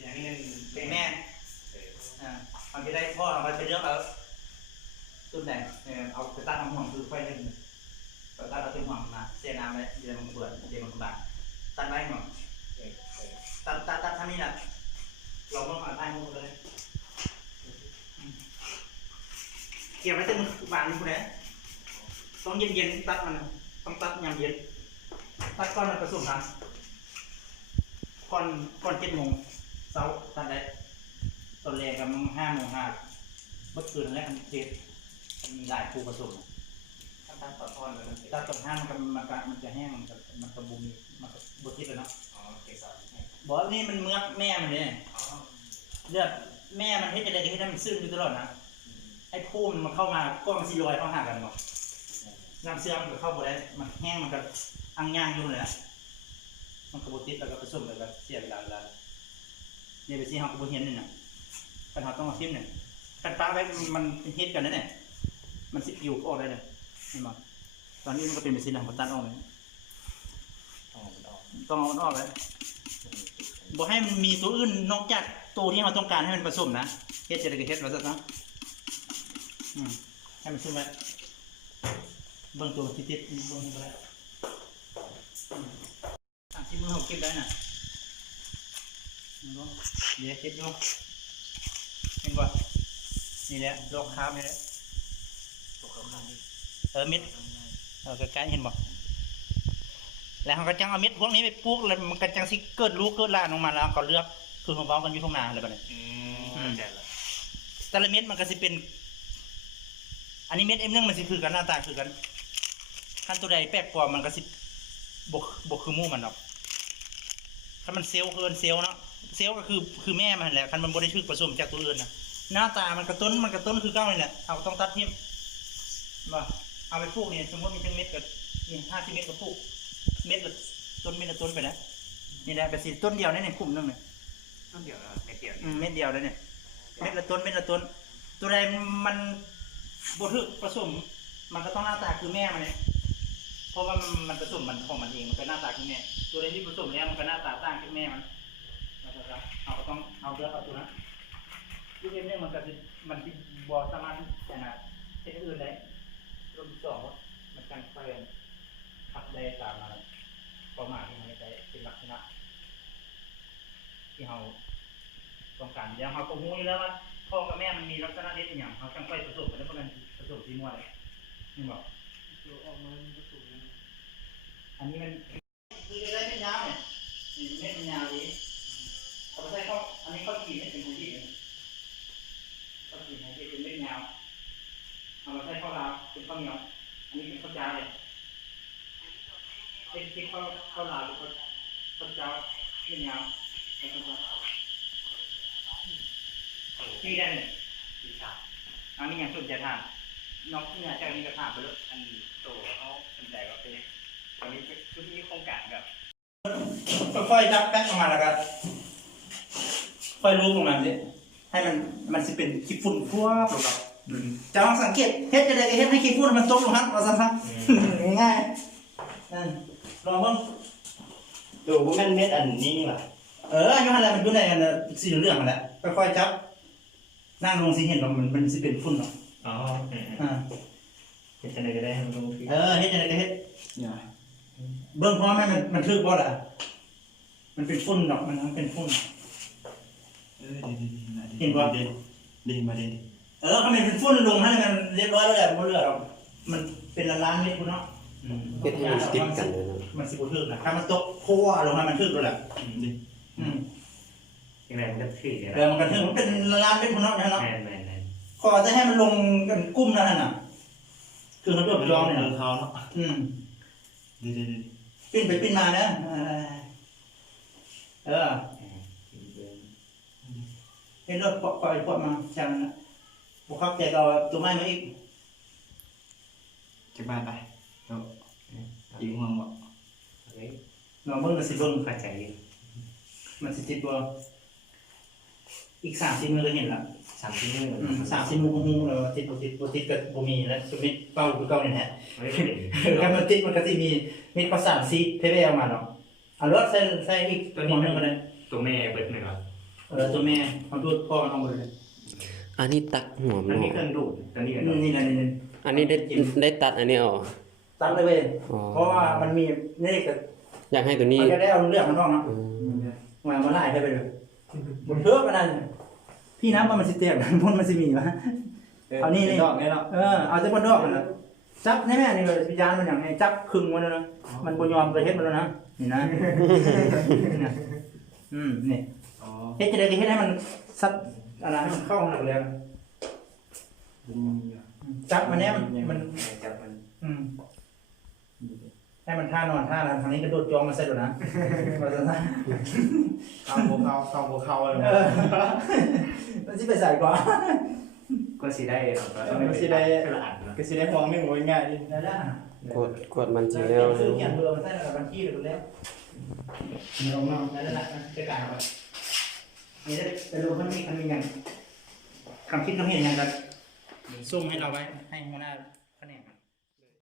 อย่างนี้เป็นเป็นแม่เอาไปได้พ่อเอาไปเลือกเอาต้นไหนเอาไปตั้งน้ำห่วงคือไฟหนึ่งไปตั้งเอาต้นห่วงมาเสียน้ำไว้เดี๋ยวมันเปื่อยเดี๋ยวมันกระบาดตั้งไว้หน่อยตั้งท่านี้นะเราต้องเอาใต้มือเลยเกี่ยวไว้ตึ้งบางนี่คุณเนี่ยต้องเย็นๆตัดมันต้องตัดยามเย็นตัดก้อนมันผสมกันก้อน7 โมงเช้าตัดได้ตอนแรกกับ5 โมงเมื่อคืนแล้วมันเจ็บมีหลายคู่ผสมตั้งต่อท่อนเลย ตัดตรงห้างมันจะแห้งมันกระบุมมันบดทิศเลยเนาะ อ๋อเกสรบอกนี่มันเมือกแม่มันเนี่ยเลือดแม่มันให้จะได้ให้มันซึมอยู่ตลอดนะไอ้คู่มันเข้ามาก็มันซีลอยเข้าหากันหมดน้ำเสื่อมมันเข้าไปได้มันแห้งมันก็อังย่างอยู่เลยนะมันกระบุติดแล้วก็ผสมแล้วก็เสียเวลาเนี่ยไปซีห้องกระบุเห็นนี่นะปัญหาต้องมาซิมเนี่ยกันป้าไว้มันเป็นเฮ็ดกันนั่นแหละมันสิอยู่ออกได้เลยเห็นไหมตอนนี้มันก็เป็นไปซีหลังตัดออกเลยต้องเอาออกเลยบอกให้มันมีตัวอื่นนอกจากตัวที่เราต้องการให้มันผสมนะเฮ็ดจะได้ก็เฮ็ดเราจะต้องให้มันซึมไว้เบื้องตัวที่ติดเบื้องตัวแล้วที่มือเขาเก็บได้น่ะเดี๋ยวเก็บอยู่เห็นป่ะนี่แหละดอกคาบนี่แหละเม็ดใกล้ๆเห็นป่ะแล้วเขาก็จังเอาเม็ดพวกนี้ไปปลูกแล้วมันก็จังสิเกิดลูกเกิดหลานออกมาแล้วก็เลือกคือของเขากันอยู่ทุ่งนาอะไรแบบนี้แต่ละเม็ดมันก็สิเป็นอันนี้เม็ดM1มันสิคือกันหน้าตาคือกันขั้นตัวใดแปลกกว่ามันก็สิบกคือมู่มันหรอกถ้ามันเซลล์เกินเซลล์เนาะเซลล์ก็คือแม่มันแหละคันมันบริสุทธิ์ผสมจากตัวอื่นนะหน้าตามันกระต้นคือเก้านี่แหละเอาต้องตัดทิ่มว่าเอาไปปลูกเนี่ยสมมติมีทั้งเม็ดกับนี่50 เม็ดก็ปลูกเม็ดละต้นเม็ดละต้นไปนะนี่แหละเป็นต้นเดียวนี่กลุ่มนึงเลยต้นเดียวเม็ดเดียวเม็ดเดียวเลยเนี่ยเม็ดละต้นตัวใดมันบดถึกผสมมันก็ต้องหน้าตาคือแม่มันเนี่ยเพราะว่ามันผสมมันของมันเองมันก็หน้าตาคือแม่ตัวใดที่ผสมแล้วมันก็หน้าตาต่างจากแม่มันนะครับเราก็ต้องเอาเลือกเอาตัวนั้นลูกเนี่ยมันก็มันที่บอสามารถขนาดเช่นอื่นได้รุ่น2มันกันไฟขับได้ตามมาประมาณที่มันได้เป็นลักษณะที่เราต้องการอย่างเราก็รู้อยู่แล้วว่าพ่อกับแม่มันมีลักษณะเด่นอย่างเขาจังไฟผสมกันแล้วพวกนั้นผสมที่มั่วเลยนี่บอกตัวออกมาผสมอันนี้มันคือได้ไม่ยาวเนี่ยไม่เป็นยาวดีเขาใช้เขาอันนี้เขาขีดไม่เป็นผู้หญิงเขาขีดให้เป็นไม่ยาวเอามาใช้ข้าวราวเป็นข้าวเหนียวอันนี้เป็นข้าวจ้าเลยเป็นข้าวราวหรือข้าวจ้าไม่ยาวเป็นข้าวจ้าที่ได้เนี่ยที่ถามอันนี้ยังสุดจะถามนอกเนี่ยจากนี้ก็ถามไปแล้วอันโตเขาสนใจว่าเป็นตอนนี้คือมีโครงการแบบค่อยๆจับแป้งออกมาแล้วก็ค่อยรูปลงมาสิให้มันสิเป็นขี้ฝุ่นพวกลงไปจะลองสังเกตเฮ็ดจะได้เฮ็ดให้ขี้ฝุ่นมันตกลงฮะเราซะง่ายลองเบิ่งดูว่ามันเม็ดอันนี้ว่ะอยู่หั่นแหละมันอยู่ในกันสีเหลืองนั่นแหละค่อยๆจับนั่งลงสิเห็นว่ามันสิเป็นฝุ่นเนาะอ๋อเฮ็ดจังได๋ก็ได้ลงเฮ็ดจังได๋ก็เฮ็ดเบิ่งพอแม่มันถึกบ่ล่ะมันเป็นฝุ่นดอกมันเป็นฝุ่นเห็นบ่ดีมาดีถ้ามันเป็นฝุ่นลงให้มันเรียบร้อยแล้วแหละบ่เหลือหรอกมันเป็นล้านๆเม็ดพุ่นเนาะเฮ็ดให้มันติดกันเลยนะมันสิบ่ถึกนะถ้ามันตกโคั่วลงให้มันถึกแล้วแหละยังไงมันก็ถึกมันก็ถึกมันเป็นล้านเม็ดพุ่นเนาะเนาะแม่นขอจะให้มันลงกันกุ้มนั่นน่ะคือเขาตัวจองเนี่ยเขาเนาะดีปิ้นไปปิ้นมานะเห็นรถปล่อยพวกมาจังนะบุคคลแกก็ตัวไม้มาอีกจะบ้านไปอีกห่วงบ่น้องเบิ้งกับสิเบิ้งเข้าใจมันสิติดตัวอีก30 มื้อก็เห็นละ30 มื้อ30 มื้อฮู้แล้วติดบ่ติดก็บ่มีแล้วสมิตเป้าคือเก่านี่แหละถ้ามันติดมันก็สิมีประสานซีเพเวออกมาเนาะเอารถใส่อีกตัวนึงก็ได้ตัวแม่เบิดนึงก่อน ตัวแม่เขาดูดพ่อมันออกหมดเลย อันนี้ตัดหัว อั มัน นอ นี้ อก เครื่องดูดอันนี้ นี่นะนี่ อันนี้ได้ตัดอันนี้ออก ตัดเลยเว้ย อ๋อ เพราะว่ามันมีนี่ก็ อยากให้ตัวนี้ มันจะได้เอาเรื่องมันออกเนาะ อืม มาไล่ได้ไปเลยบนเทือกนั่นพี่น้ำมันสิเตียกมันมันสิมีวะเอานี่นี่ ดอกนี่เนาะ เอาจะบนดอกนะจับให้แม่นี่เลยพิจารมันอย่างไงจับครึ่งมันนะมันบ่ยอมไปเฮ็ดมันแล้วนะนี่นะนี่ อ๋อ เฮ็ดจะได้เฮ็ดให้มันซับอะไรให้มันเข้าหนักเลยจับมันเนี้ยมัน จับมัน ให้มันท่านอนท่าทางนี้กระโดดจองมาใส่ดูนะมาซะ เข้าหัวเข้าเลย มันสิไปใส่ก่อน ก็สิได้ ก็สิได้ กระอัดนะ ก็สิได้ฟ้องหนึ่งโอ้ยง่าย ได้ได้ กดมันจริง แล้ แล้ว ว ซื้อเขียนเบอร์มาใส่กับบัญชีดูแล้วนี่เราเอาได้ละจะกลายไปนี่ได้จะรู้มันมีอย่างคำคิดคำเห็นอย่างกันส่งให้เราไว้ให้หัวหน้าแผนก